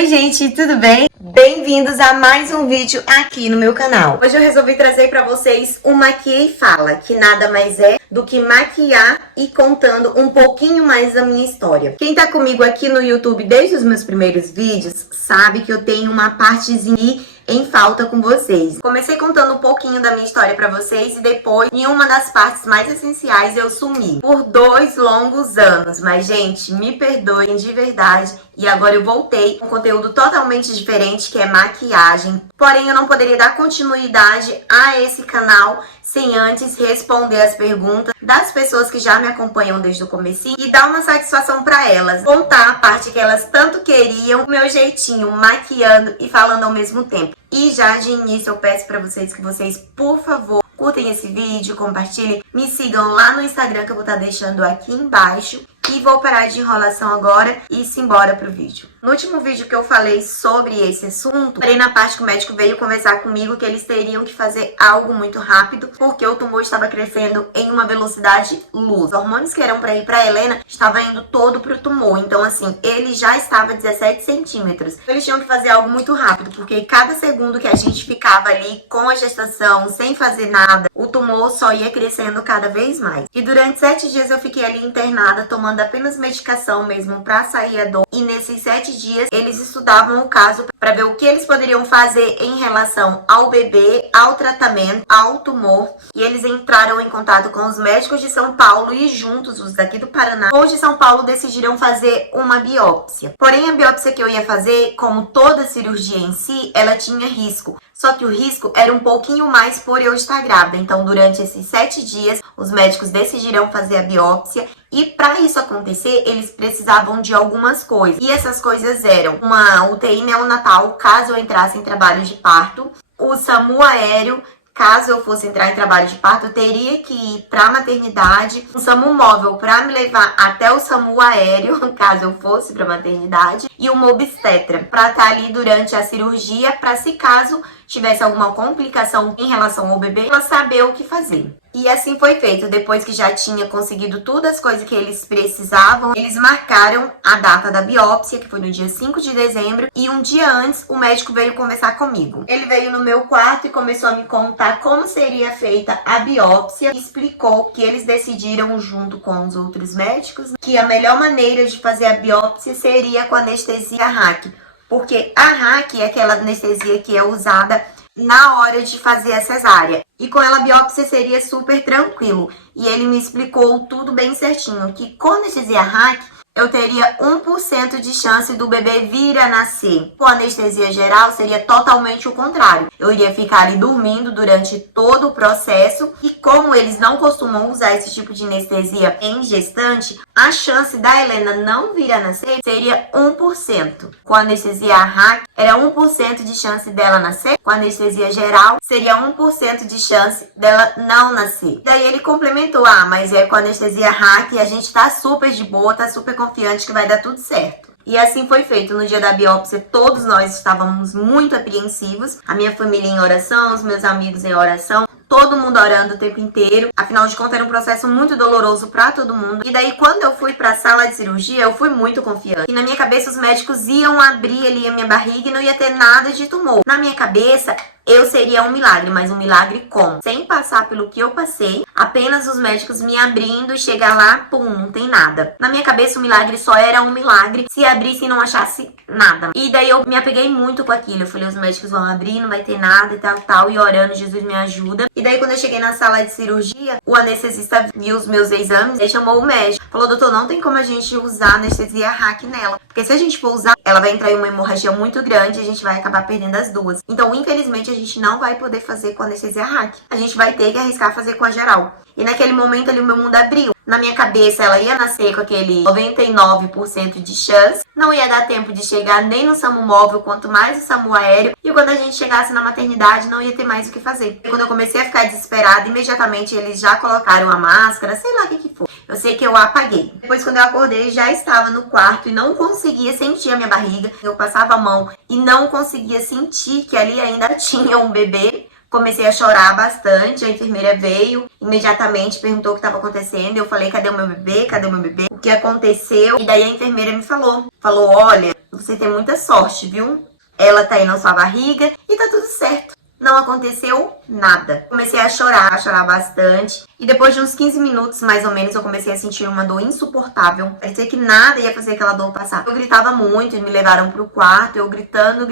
Oi gente, tudo bem? Bem-vindos a mais um vídeo aqui no meu canal. Hoje eu resolvi trazer pra vocês o Maquia e Fala, que nada mais é do que maquiar e contando um pouquinho mais da minha história. Quem tá comigo aqui no YouTube desde os meus primeiros vídeos sabe que eu tenho uma partezinha em falta com vocês. Comecei contando um pouquinho da minha história pra vocês e depois, em uma das partes mais essenciais, eu sumi por 2 longos anos. Mas, gente, me perdoem de verdade. E agora eu voltei com um conteúdo totalmente diferente, que é maquiagem. Porém, eu não poderia dar continuidade a esse canal sem antes responder as perguntas das pessoas que já me acompanham desde o comecinho e dar uma satisfação pra elas. Contar a parte que elas tanto queriam, o meu jeitinho maquiando e falando ao mesmo tempo. E já de início eu peço pra vocês que vocês, por favor, curtem esse vídeo, compartilhem, me sigam lá no Instagram que eu vou estar deixando aqui embaixo. E vou parar de enrolação agora e simbora pro vídeo. No último vídeo que eu falei sobre esse assunto, parei na parte que o médico veio conversar comigo que eles teriam que fazer algo muito rápido, porque o tumor estava crescendo em uma velocidade luz. Os hormônios que eram para ir para Helena estavam indo todo pro tumor. Então, assim, ele já estava 17 centímetros. Eles tinham que fazer algo muito rápido, porque cada segundo que a gente ficava ali com a gestação, sem fazer nada, o tumor só ia crescendo cada vez mais. E durante 7 dias eu fiquei ali internada, tomando apenas medicação mesmo para sair a dor. E nesses 7 dias eles estudavam o caso para ver o que eles poderiam fazer em relação ao bebê, ao tratamento, ao tumor. E eles entraram em contato com os médicos de São Paulo e juntos, os daqui do Paraná, os de São Paulo decidiram fazer uma biópsia. Porém, a biópsia que eu ia fazer, como toda cirurgia em si, ela tinha risco. Só que o risco era um pouquinho mais por eu estar grávida. Então, durante esses 7 dias, os médicos decidiram fazer a biópsia. E para isso acontecer, eles precisavam de algumas coisas. E essas coisas eram uma UTI neonatal, caso eu entrasse em trabalho de parto. O SAMU aéreo, caso eu fosse entrar em trabalho de parto, eu teria que ir para a maternidade. Um SAMU móvel para me levar até o SAMU aéreo, caso eu fosse para a maternidade. E uma obstetra para estar ali durante a cirurgia, para se caso tivesse alguma complicação em relação ao bebê, ela saber o que fazer. E assim foi feito. Depois que já tinha conseguido todas as coisas que eles precisavam, eles marcaram a data da biópsia, que foi no dia 5 de dezembro, e um dia antes o médico veio conversar comigo. Ele veio no meu quarto e começou a me contar como seria feita a biópsia, e explicou que eles decidiram, junto com os outros médicos, que a melhor maneira de fazer a biópsia seria com anestesia RAC. Porque a RAC é aquela anestesia que é usada na hora de fazer a cesárea. E com ela a biópsia seria super tranquilo. E ele me explicou tudo bem certinho, que com anestesia RAC eu teria 1% de chance do bebê vir a nascer. Com anestesia geral seria totalmente o contrário. Eu iria ficar ali dormindo durante todo o processo. E como eles não costumam usar esse tipo de anestesia em gestante, a chance da Helena não vir a nascer seria 1%. Com anestesia RAC era 1% de chance dela nascer. Com anestesia geral seria 1% de chance dela não nascer. Daí ele complementou, mas com anestesia RAC a gente tá super de boa, tá super confiante que vai dar tudo certo. E assim foi feito. No dia da biópsia, todos nós estávamos muito apreensivos. A minha família em oração, os meus amigos em oração, todo mundo orando o tempo inteiro. Afinal de contas, era um processo muito doloroso para todo mundo. E daí, quando eu fui para a sala de cirurgia, eu fui muito confiante. E na minha cabeça, os médicos iam abrir ali a minha barriga e não ia ter nada de tumor. Na minha cabeça, eu seria um milagre, mas um milagre como? Sem passar pelo que eu passei, apenas os médicos me abrindo e chegar lá, pum, não tem nada. Na minha cabeça, o milagre só era um milagre se abrisse e não achasse nada. E daí eu me apeguei muito com aquilo. Eu falei, os médicos vão abrir, não vai ter nada e tal, e orando, Jesus me ajuda. E daí, quando eu cheguei na sala de cirurgia, o anestesista viu os meus exames e chamou o médico. Falou, doutor, não tem como a gente usar anestesia RAC nela. Porque se a gente for usar, ela vai entrar em uma hemorragia muito grande e a gente vai acabar perdendo as duas. Então, infelizmente, a gente não vai poder fazer com anestesia RAC. A gente vai ter que arriscar fazer com a geral. E naquele momento ali o meu mundo abriu. Na minha cabeça ela ia nascer com aquele 99% de chance. Não ia dar tempo de chegar nem no SAMU móvel, quanto mais no SAMU aéreo. E quando a gente chegasse na maternidade não ia ter mais o que fazer. Quando eu comecei a ficar desesperada, imediatamente eles já colocaram a máscara, sei lá o que for. Eu sei que eu apaguei. Depois, quando eu acordei, já estava no quarto e não conseguia sentir a minha barriga. Eu passava a mão e não conseguia sentir que ali ainda tinha um bebê. Comecei a chorar bastante, a enfermeira veio, imediatamente perguntou o que estava acontecendo. Eu falei, cadê o meu bebê? Cadê o meu bebê? O que aconteceu? E daí a enfermeira me falou, olha, você tem muita sorte, viu? Ela tá aí na sua barriga e tá tudo certo. Não aconteceu nada. Comecei a chorar bastante. E depois de uns 15 minutos, mais ou menos, eu comecei a sentir uma dor insuportável. Parecia que nada ia fazer aquela dor passar. Eu gritava muito, me levaram pro quarto, eu gritando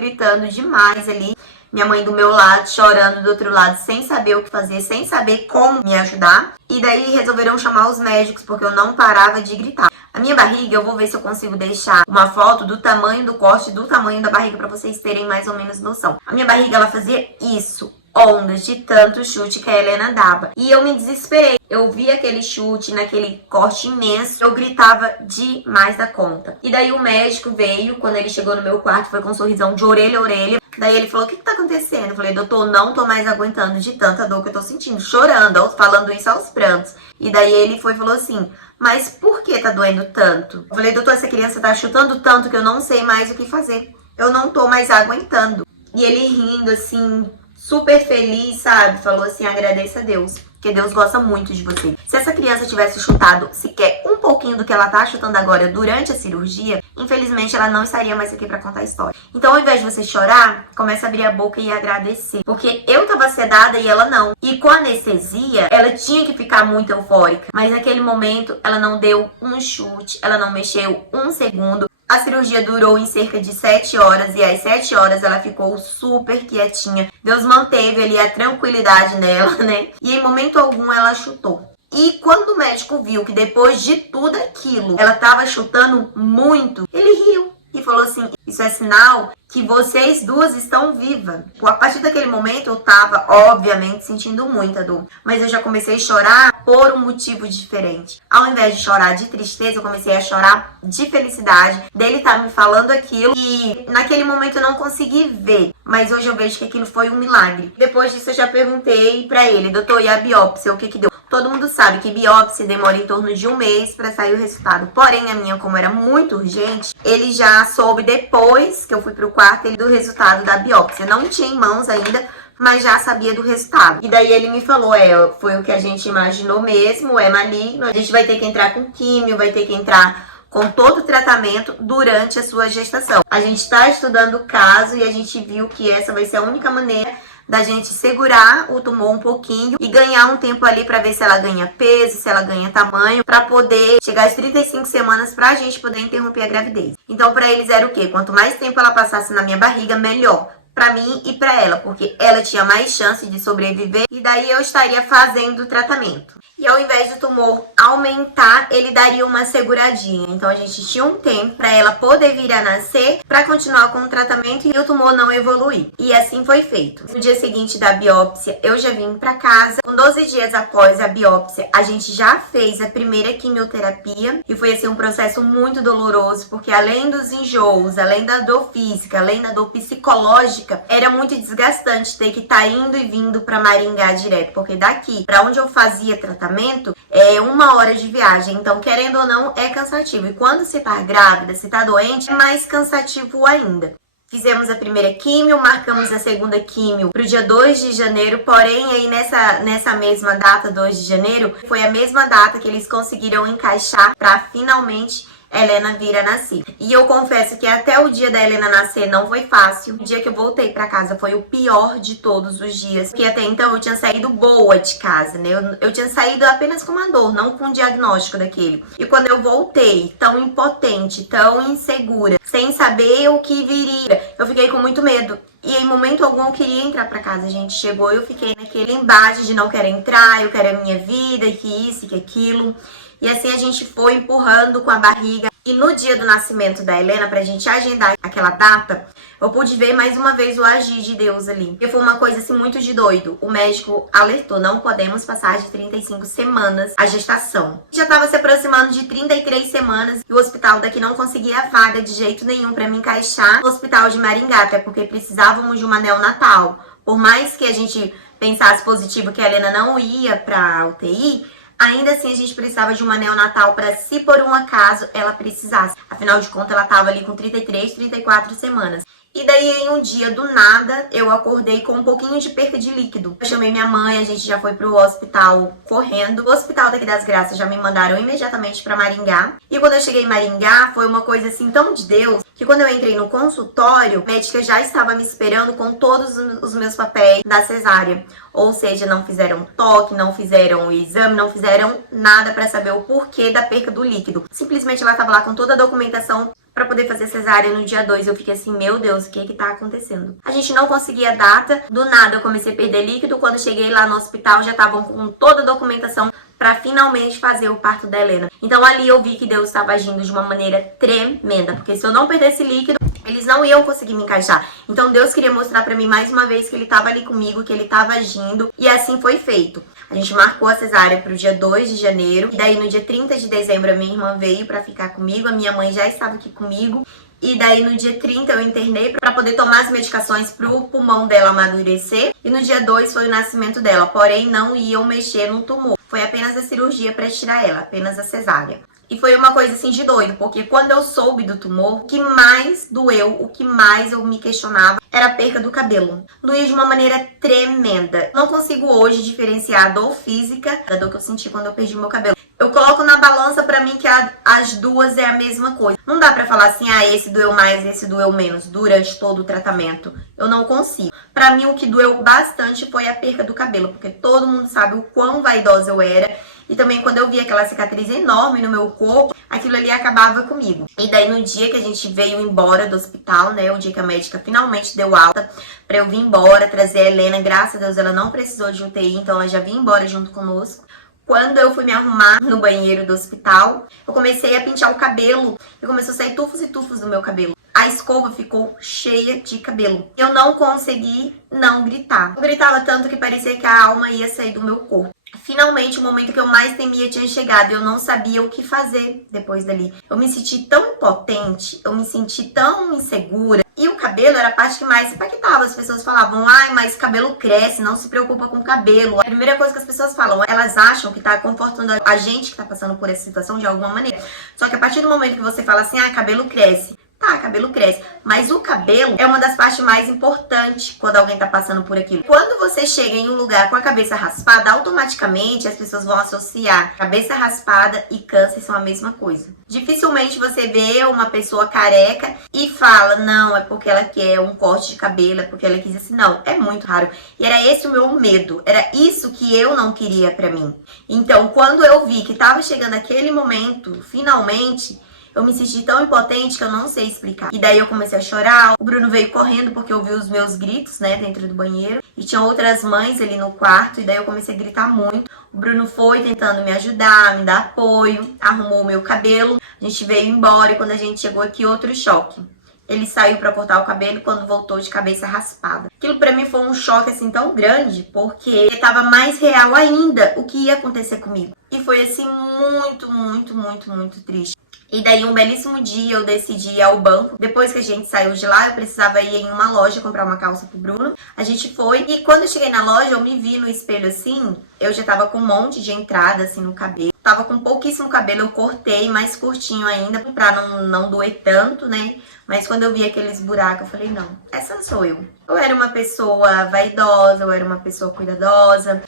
demais ali. Minha mãe do meu lado, chorando do outro lado, sem saber o que fazer, sem saber como me ajudar. E daí resolveram chamar os médicos, porque eu não parava de gritar. A minha barriga, eu vou ver se eu consigo deixar uma foto do tamanho do corte, do tamanho da barriga, pra vocês terem mais ou menos noção. A minha barriga, ela fazia isso, ondas de tanto chute que a Helena dava. E eu me desesperei. Eu vi aquele chute naquele corte imenso, eu gritava demais da conta. E daí o médico veio, quando ele chegou no meu quarto, foi com um sorrisão de orelha a orelha. Daí ele falou, o que tá acontecendo? Eu falei, doutor, não tô mais aguentando de tanta dor que eu tô sentindo. Chorando, falando isso aos prantos. E daí ele falou assim, mas por que tá doendo tanto? Eu falei, doutor, essa criança tá chutando tanto que eu não sei mais o que fazer. Eu não tô mais aguentando. E ele rindo assim, super feliz, sabe? Falou assim, agradeça a Deus, porque Deus gosta muito de você. Se essa criança tivesse chutado sequer um pouquinho do que ela tá chutando agora durante a cirurgia, infelizmente ela não estaria mais aqui pra contar a história. Então, ao invés de você chorar, comece a abrir a boca e agradecer. Porque eu tava sedada e ela não. E com a anestesia, ela tinha que ficar muito eufórica. Mas naquele momento, ela não deu um chute, ela não mexeu um segundo. A cirurgia durou em cerca de 7 horas e às 7 horas ela ficou super quietinha. Deus manteve ali a tranquilidade nela, né? E em momento algum ela chutou. E quando o médico viu que depois de tudo aquilo ela tava chutando muito, ele riu e falou assim, isso é sinal que vocês duas estão vivas. A partir daquele momento eu tava, obviamente, sentindo muita dor. Mas eu já comecei a chorar por um motivo diferente. Ao invés de chorar de tristeza, eu comecei a chorar de felicidade. Dele tá me falando aquilo e naquele momento eu não consegui ver. Mas hoje eu vejo que aquilo foi um milagre. Depois disso eu já perguntei pra ele, doutor, e a biópsia, o que deu? Todo mundo sabe que biópsia demora em torno de 1 mês pra sair o resultado. Porém, a minha, como era muito urgente, ele já soube depois que eu fui pro quarto ele do resultado da biópsia. Não tinha em mãos ainda, mas já sabia do resultado. E daí ele me falou, foi o que a gente imaginou mesmo, é maligno. A gente vai ter que entrar com químio, vai ter que entrar com todo o tratamento durante a sua gestação. A gente está estudando o caso e a gente viu que essa vai ser a única maneira da gente segurar o tumor um pouquinho e ganhar um tempo ali pra ver se ela ganha peso, se ela ganha tamanho, pra poder chegar às 35 semanas pra gente poder interromper a gravidez. Então pra eles era o quê? Quanto mais tempo ela passasse na minha barriga, melhor. Pra mim e pra ela, porque ela tinha mais chance de sobreviver e daí eu estaria fazendo o tratamento. E ao invés do tumor aumentar, ele daria uma seguradinha. Então a gente tinha um tempo para ela poder vir a nascer, para continuar com o tratamento e o tumor não evoluir. E assim foi feito. No dia seguinte da biópsia, eu já vim para casa. Com 12 dias após a biópsia, a gente já fez a primeira quimioterapia. E foi assim um processo muito doloroso, porque além dos enjoos, além da dor física, além da dor psicológica, era muito desgastante ter que estar indo e vindo para Maringá direto. Porque daqui, para onde eu fazia tratamento, é 1 hora de viagem, então querendo ou não é cansativo. E quando você tá grávida, você tá doente, é mais cansativo ainda. Fizemos a primeira químio, marcamos a segunda químio pro dia 2 de janeiro, porém aí nessa mesma data, 2 de janeiro, foi a mesma data que eles conseguiram encaixar para finalmente Helena vir a nascer. E eu confesso que até o dia da Helena nascer não foi fácil. O dia que eu voltei pra casa foi o pior de todos os dias. Porque até então eu tinha saído boa de casa, né? Eu tinha saído apenas com uma dor, não com um diagnóstico daquele. E quando eu voltei, tão impotente, tão insegura, sem saber o que viria, eu fiquei com muito medo. E em momento algum eu queria entrar pra casa. A gente chegou e eu fiquei naquele embate de não querer entrar, eu quero a minha vida, que isso, que aquilo. E assim a gente foi empurrando com a barriga. E no dia do nascimento da Helena, pra gente agendar aquela data, eu pude ver mais uma vez o agir de Deus ali. E foi uma coisa assim muito de doido. O médico alertou, não podemos passar de 35 semanas a gestação. Já tava se aproximando de 33 semanas e o hospital daqui não conseguia vaga de jeito nenhum pra me encaixar no hospital de Maringá, até porque precisávamos de uma neonatal. Por mais que a gente pensasse positivo que a Helena não ia pra UTI, ainda assim a gente precisava de uma neonatal para, se por um acaso ela precisasse. Afinal de contas, ela estava ali com 33, 34 semanas. E daí, em um dia, do nada, eu acordei com um pouquinho de perca de líquido. Eu chamei minha mãe, a gente já foi pro hospital correndo. O hospital daqui das Graças já me mandaram imediatamente pra Maringá. E quando eu cheguei em Maringá, foi uma coisa assim tão de Deus, que quando eu entrei no consultório, a médica já estava me esperando com todos os meus papéis da cesárea. Ou seja, não fizeram toque, não fizeram o exame, não fizeram nada pra saber o porquê da perca do líquido. Simplesmente ela estava lá com toda a documentação pra poder fazer cesárea no dia 2. Eu fiquei assim, meu Deus, o que tá acontecendo? A gente não conseguia data, do nada eu comecei a perder líquido. Quando cheguei lá no hospital, já estavam com toda a documentação pra finalmente fazer o parto da Helena. Então ali eu vi que Deus estava agindo de uma maneira tremenda, porque se eu não perdesse líquido, eles não iam conseguir me encaixar. Então Deus queria mostrar pra mim mais uma vez que Ele estava ali comigo, que Ele estava agindo. E assim foi feito. A gente marcou a cesárea pro dia 2 de janeiro. E daí no dia 30 de dezembro a minha irmã veio pra ficar comigo. A minha mãe já estava aqui comigo. E daí no dia 30 eu internei pra poder tomar as medicações pro pulmão dela amadurecer. E no dia 2 foi o nascimento dela. Porém não iam mexer no tumor. Foi apenas a cirurgia pra tirar ela, apenas a cesárea. E foi uma coisa assim de doido, porque quando eu soube do tumor, o que mais doeu, o que mais eu me questionava era a perca do cabelo. Doía de uma maneira tremenda. Não consigo hoje diferenciar a dor física da dor que eu senti quando eu perdi meu cabelo. Eu coloco na balança pra mim que as duas é a mesma coisa. Não dá pra falar assim, esse doeu mais, esse doeu menos durante todo o tratamento. Eu não consigo. Pra mim o que doeu bastante foi a perca do cabelo, porque todo mundo sabe o quão vaidosa eu era. E também quando eu vi aquela cicatriz enorme no meu corpo, aquilo ali acabava comigo. E daí no dia que a gente veio embora do hospital, né, o dia que a médica finalmente deu alta pra eu vir embora, trazer a Helena, graças a Deus ela não precisou de UTI, então ela já vinha embora junto conosco. Quando eu fui me arrumar no banheiro do hospital, eu comecei a pentear o cabelo e começou a sair tufos e tufos do meu cabelo. A escova ficou cheia de cabelo. Eu não consegui não gritar. Eu gritava tanto que parecia que a alma ia sair do meu corpo. Finalmente, o momento que eu mais temia tinha chegado e eu não sabia o que fazer depois dali. Eu me senti tão impotente, eu me senti tão insegura. E o cabelo era a parte que mais impactava. As pessoas falavam, mas cabelo cresce, não se preocupa com o cabelo. A primeira coisa que as pessoas falam, elas acham que tá confortando a gente que tá passando por essa situação de alguma maneira. Só que a partir do momento que você fala assim, cabelo cresce. Tá, cabelo cresce, mas o cabelo é uma das partes mais importantes quando alguém tá passando por aquilo. Quando você chega em um lugar com a cabeça raspada, automaticamente as pessoas vão associar cabeça raspada e câncer são a mesma coisa. Dificilmente você vê uma pessoa careca e fala, não, é porque ela quer um corte de cabelo, é porque ela quis assim. Não, é muito raro. E era esse o meu medo, era isso que eu não queria pra mim. Então, quando eu vi que tava chegando aquele momento, finalmente, eu me senti tão impotente que eu não sei explicar. E daí eu comecei a chorar. O Bruno veio correndo porque ouviu os meus gritos, né, dentro do banheiro. E tinha outras mães ali no quarto. E daí eu comecei a gritar muito. O Bruno foi tentando me ajudar, me dar apoio. Arrumou o meu cabelo. A gente veio embora e quando a gente chegou aqui, outro choque. Ele saiu pra cortar o cabelo e quando voltou de cabeça raspada. Aquilo pra mim foi um choque assim tão grande, porque tava mais real ainda o que ia acontecer comigo. E foi assim muito, muito, muito, muito triste. E daí um belíssimo dia eu decidi ir ao banco. Depois que a gente saiu de lá, eu precisava ir em uma loja comprar uma calça pro Bruno. A gente foi e quando eu cheguei na loja, eu me vi no espelho assim. Eu já tava com um monte de entrada assim no cabelo. Tava com pouquíssimo cabelo, eu cortei mais curtinho ainda pra não doer tanto, né? Mas quando eu vi aqueles buracos, eu falei, não, essa não sou eu. Eu era uma pessoa vaidosa, eu era uma pessoa cuidadosa.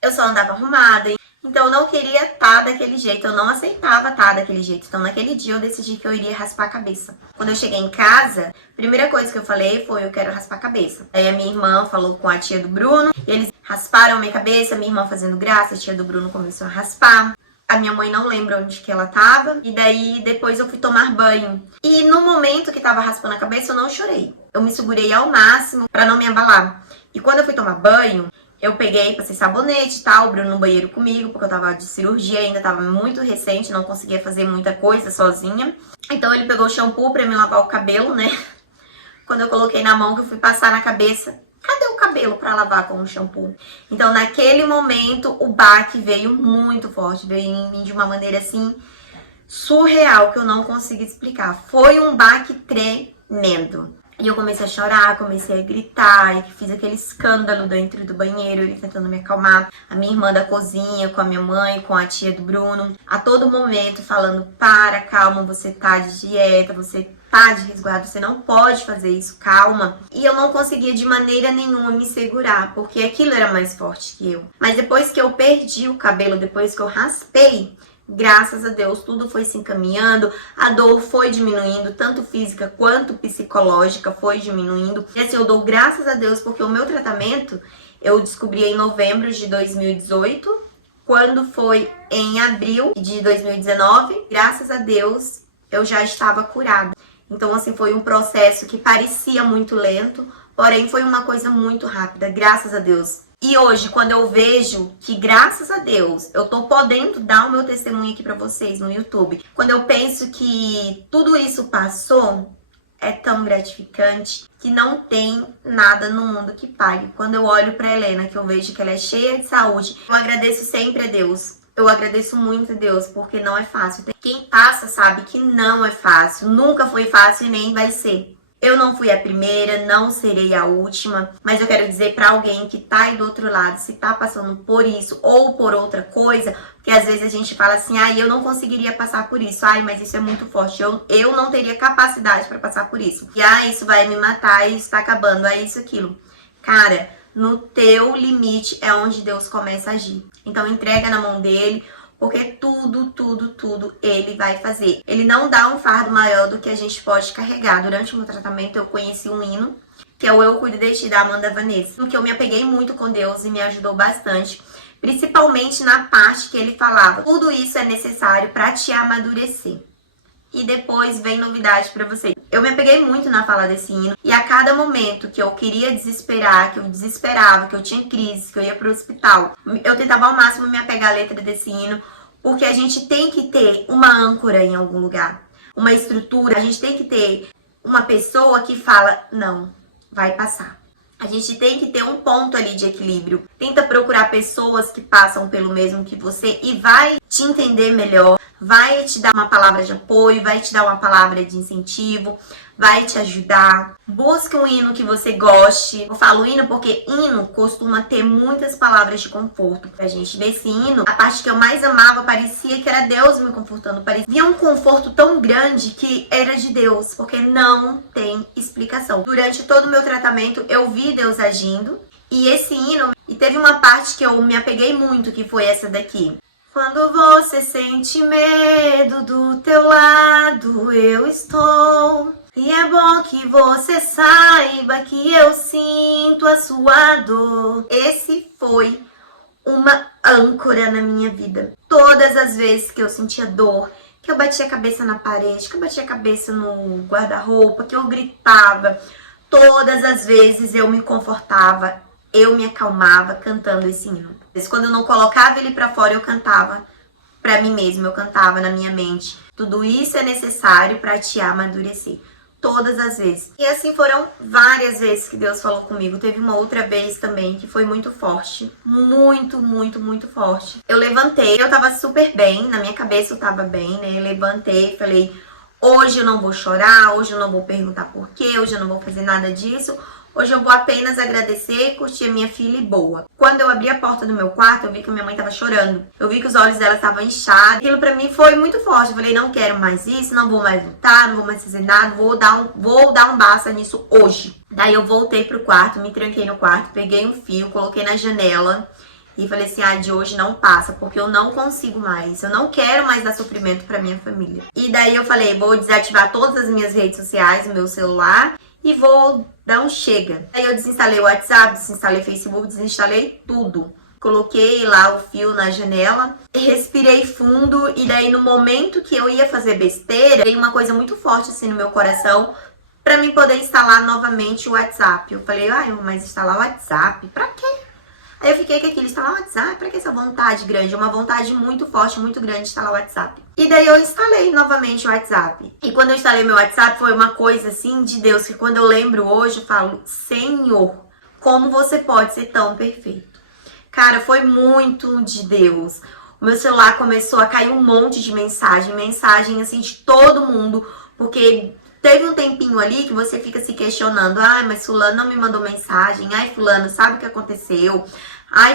Eu só andava arrumada. Então eu não queria estar daquele jeito, eu não aceitava estar daquele jeito. Então naquele dia eu decidi que eu iria raspar a cabeça. Quando eu cheguei em casa, a primeira coisa que eu falei foi, eu quero raspar a cabeça. Aí a minha irmã falou com a tia do Bruno, e eles rasparam a minha cabeça, minha irmã fazendo graça, a tia do Bruno começou a raspar. A minha mãe não lembra onde que ela tava, e daí depois eu fui tomar banho. E no momento que tava raspando a cabeça, eu não chorei. Eu me segurei ao máximo pra não me abalar. E quando eu fui tomar banho, eu peguei, passei sabonete e tal, o Bruno no banheiro comigo, porque eu tava de cirurgia, ainda tava muito recente, não conseguia fazer muita coisa sozinha. Então ele pegou o shampoo pra me lavar o cabelo, né? Quando eu coloquei na mão, que eu fui passar na cabeça, cadê o cabelo pra lavar com o shampoo? Então naquele momento o baque veio muito forte, veio em mim de uma maneira assim, surreal, que eu não consigo explicar. Foi um baque tremendo. E eu comecei a chorar, comecei a gritar, e fiz aquele escândalo dentro do banheiro, ele tentando me acalmar. A minha irmã da cozinha, com a minha mãe, com a tia do Bruno, a todo momento falando, calma, você tá de dieta, você tá de resguardo, você não pode fazer isso, calma. E eu não conseguia de maneira nenhuma me segurar, porque aquilo era mais forte que eu. Mas depois que eu perdi o cabelo, depois que eu raspei, graças a Deus, tudo foi se encaminhando, a dor foi diminuindo, tanto física quanto psicológica foi diminuindo. E assim, eu dou graças a Deus porque o meu tratamento eu descobri em novembro de 2018, quando foi em abril de 2019, graças a Deus, eu já estava curada. Então, assim, foi um processo que parecia muito lento, porém foi uma coisa muito rápida, graças a Deus. E hoje, quando eu vejo que, graças a Deus, eu tô podendo dar o meu testemunho aqui pra vocês no YouTube, quando eu penso que tudo isso passou, é tão gratificante que não tem nada no mundo que pague. Quando eu olho pra Helena, que eu vejo que ela é cheia de saúde, eu agradeço sempre a Deus. Eu agradeço muito a Deus, porque não é fácil. Quem passa sabe que não é fácil, nunca foi fácil e nem vai ser. Eu não fui a primeira, não serei a última, mas eu quero dizer pra alguém que tá aí do outro lado, se tá passando por isso ou por outra coisa, porque às vezes a gente fala assim, ai, eu não conseguiria passar por isso, ai, mas isso é muito forte, eu não teria capacidade pra passar por isso. E isso vai me matar, isso tá acabando, isso, aquilo. Cara, no teu limite é onde Deus começa a agir. Então entrega na mão dele, porque tudo ele vai fazer. Ele não dá um fardo maior do que a gente pode carregar. Durante o meu tratamento eu conheci um hino, que é o Eu Cuido de Ti, da Amanda Vanessa, no que eu me apeguei muito com Deus e me ajudou bastante. Principalmente na parte que ele falava, tudo isso é necessário para te amadurecer. E depois vem novidade pra você. Eu me apeguei muito na fala desse hino. E a cada momento que eu queria desesperar, que eu desesperava, que eu tinha crise, que eu ia pro hospital, eu tentava ao máximo me apegar à letra desse hino. Porque a gente tem que ter uma âncora em algum lugar. Uma estrutura. A gente tem que ter uma pessoa que fala, não, vai passar. A gente tem que ter um ponto ali de equilíbrio. Tenta procurar pessoas que passam pelo mesmo que você e vai te entender melhor. Vai te dar uma palavra de apoio, vai te dar uma palavra de incentivo, vai te ajudar. Busca um hino que você goste. Eu falo hino porque hino costuma ter muitas palavras de conforto. Pra gente, nesse hino, a parte que eu mais amava parecia que era Deus me confortando. Parecia um conforto tão grande que era de Deus, porque não tem explicação. Durante todo o meu tratamento, eu vi Deus agindo. E esse hino, e teve uma parte que eu me apeguei muito, que foi essa daqui. Quando você sente medo, do teu lado eu estou. E é bom que você saiba que eu sinto a sua dor. Esse foi uma âncora na minha vida. Todas as vezes que eu sentia dor, que eu batia a cabeça na parede, que eu batia a cabeça no guarda-roupa, que eu gritava, todas as vezes eu me confortava, eu me acalmava cantando esse hino. Quando eu não colocava ele pra fora, eu cantava pra mim mesma, eu cantava na minha mente. Tudo isso é necessário pra te amadurecer. Todas as vezes. E assim foram várias vezes que Deus falou comigo. Teve uma outra vez também que foi muito forte. Muito forte. Eu levantei, eu tava super bem, na minha cabeça eu tava bem, né? Eu levantei, falei, hoje eu não vou chorar, hoje eu não vou perguntar por quê, hoje eu não vou fazer nada disso. Hoje eu vou apenas agradecer e curtir a minha filha e boa. Quando eu abri a porta do meu quarto, eu vi que minha mãe tava chorando. Eu vi que os olhos dela estavam inchados. Aquilo pra mim foi muito forte. Eu falei, não quero mais isso, não vou mais lutar, não vou mais fazer nada. Vou dar um basta nisso hoje. Daí eu voltei pro quarto, me tranquei no quarto, peguei um fio, coloquei na janela. E falei assim, de hoje não passa, porque eu não consigo mais. Eu não quero mais dar sofrimento pra minha família. E daí eu falei, vou desativar todas as minhas redes sociais, o meu celular. E vou dar um chega. Aí eu desinstalei o WhatsApp, desinstalei o Facebook, desinstalei tudo. Coloquei lá o fio na janela, respirei fundo e daí no momento que eu ia fazer besteira, veio uma coisa muito forte assim no meu coração pra mim poder instalar novamente o WhatsApp. Eu falei, mas instalar o WhatsApp? Pra quê? Aí eu fiquei com aquilo, instalar o WhatsApp, pra que essa vontade grande? Uma vontade muito forte, muito grande de instalar o WhatsApp. E daí eu instalei novamente o WhatsApp. E quando eu instalei meu WhatsApp, foi uma coisa assim de Deus, que quando eu lembro hoje, eu falo, Senhor, como você pode ser tão perfeito? Cara, foi muito de Deus. O meu celular começou a cair um monte de mensagem assim de todo mundo, porque teve um tempinho ali que você fica se questionando, mas fulano não me mandou mensagem, fulano sabe o que aconteceu,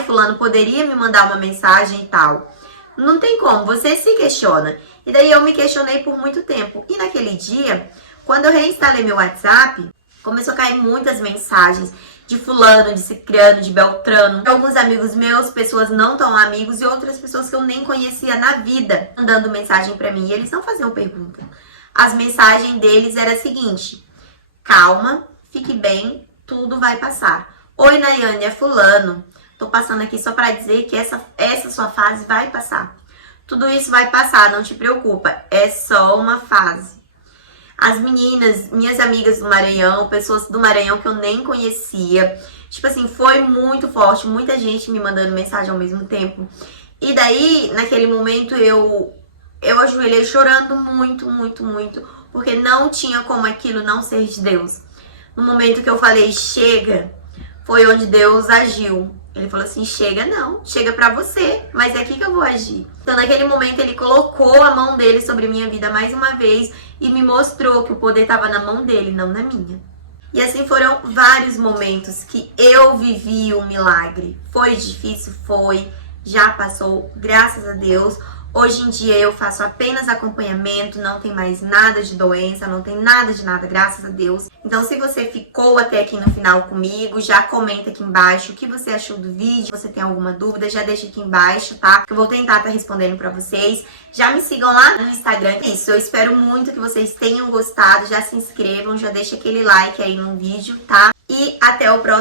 fulano poderia me mandar uma mensagem e tal. Não tem como, você se questiona. E daí eu me questionei por muito tempo. E naquele dia Quando eu reinstalei meu WhatsApp, começou a cair muitas mensagens de fulano, de cicrano, de beltrano. Alguns amigos meus, pessoas não tão amigos e outras pessoas que eu nem conhecia na vida, mandando mensagem pra mim. E eles não faziam pergunta. As mensagens deles era a seguinte: calma, fique bem, tudo vai passar. Oi, Nayane, é fulano. Tô passando aqui só pra dizer que essa sua fase vai passar. Tudo isso vai passar, não te preocupa. É só uma fase. As meninas, minhas amigas do Maranhão, pessoas do Maranhão que eu nem conhecia. Tipo assim, foi muito forte. Muita gente me mandando mensagem ao mesmo tempo. E daí, naquele momento, eu ajoelhei chorando muito, muito, muito. Porque não tinha como aquilo não ser de Deus. No momento que eu falei, chega, foi onde Deus agiu. Ele falou assim, chega não, chega pra você, mas é aqui que eu vou agir. Então naquele momento ele colocou a mão dele sobre minha vida mais uma vez e me mostrou que o poder estava na mão dele, não na minha. E assim foram vários momentos que eu vivi um milagre. Foi difícil? Foi, já passou, graças a Deus. Hoje em dia eu faço apenas acompanhamento, não tem mais nada de doença, não tem nada de nada, graças a Deus. Então se você ficou até aqui no final comigo, já comenta aqui embaixo o que você achou do vídeo. Se você tem alguma dúvida, já deixa aqui embaixo, tá? Que eu vou tentar estar respondendo pra vocês. Já me sigam lá no Instagram. Isso, eu espero muito que vocês tenham gostado, já se inscrevam, já deixa aquele like aí no vídeo, tá? E até o próximo